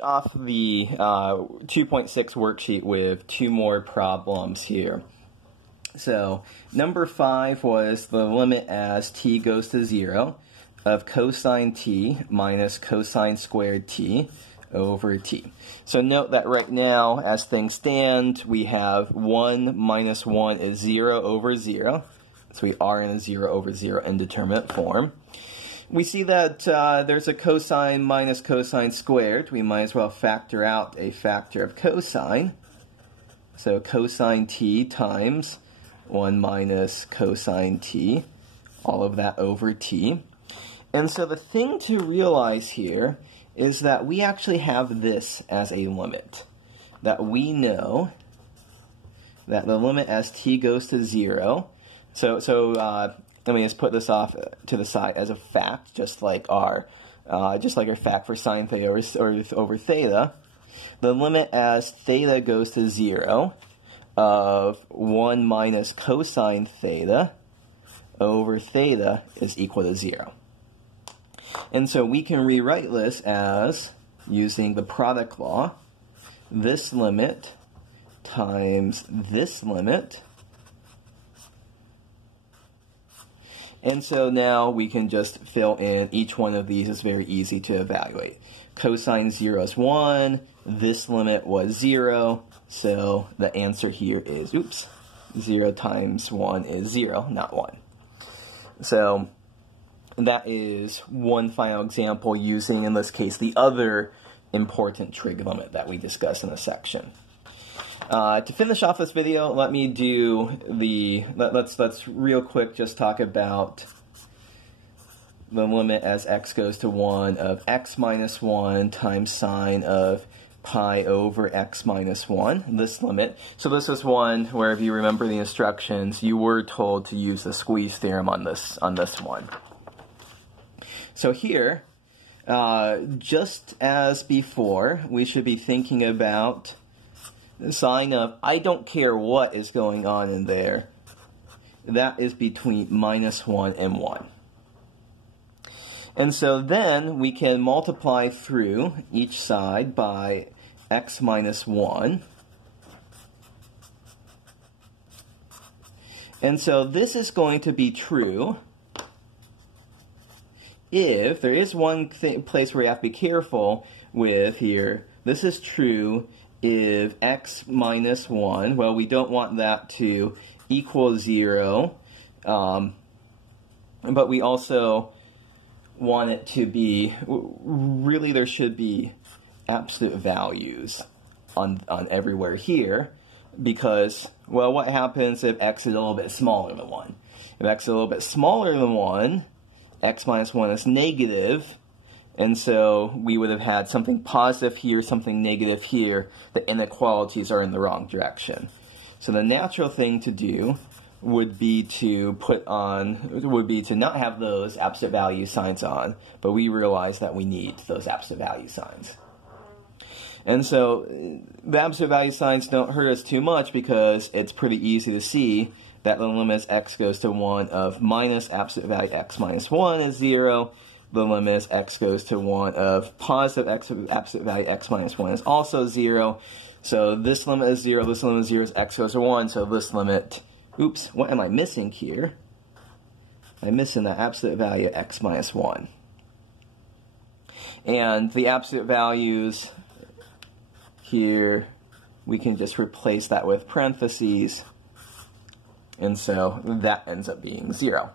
Off the 2.6 worksheet with two more problems here. So number 5 was the limit as t goes to 0 of cosine t minus cosine squared t over t. So note that right now, as things stand, we have 1 minus 1 is 0 over 0. So we are in a 0 over 0 indeterminate form. We see that there's a cosine minus cosine squared. We might as well factor out a factor of cosine. So cosine t times 1 minus cosine t, all of that over t. And so the thing to realize here is that we actually have this as a limit. That we know that the limit as t goes to 0. Let me just put this off to the side as a fact, just like our fact for sine theta over theta. The limit as theta goes to 0 of 1 minus cosine theta over theta is equal to 0. And so we can rewrite this as, using the product law, this limit times this limit. And so now we can just fill in each one of these. It's very easy to evaluate. Cosine 0 is 1. This limit was 0. So the answer here is, 0 times 1 is 0, not 1. So that is one final example using, in this case, the other important trig limit that we discussed in this section. To finish off this video, let me do let's real quick just talk about the limit as x goes to 1 of x minus 1 times sine of pi over x minus 1, this limit. So this is one where, if you remember the instructions, you were told to use the squeeze theorem on this one. So here, just as before, we should be thinking about sine of, I don't care what is going on in there, that is between minus 1 and 1. And so then we can multiply through each side by x minus 1. And so this is going to be true if, there is one place where you have to be careful with here, this is true if x minus 1, well, we don't want that to equal 0, but we also want it to be, really there should be absolute values on everywhere here, because, well, what happens if x is a little bit smaller than 1? If x is a little bit smaller than 1, x minus 1 is negative, and so we would have had something positive here, something negative here. The inequalities are in the wrong direction. So the natural thing to do would be to not have those absolute value signs on, but we realize that we need those absolute value signs. And so the absolute value signs don't hurt us too much, because it's pretty easy to see that the limit as x goes to 1 of minus absolute value x minus 1 is 0. The limit as x goes to 1 of positive absolute value x minus 1 is also 0. So this limit is 0, this limit is 0 as x goes to 1. So this limit, what am I missing here? I'm missing the absolute value x minus 1. And the absolute values here, we can just replace that with parentheses. And so that ends up being 0.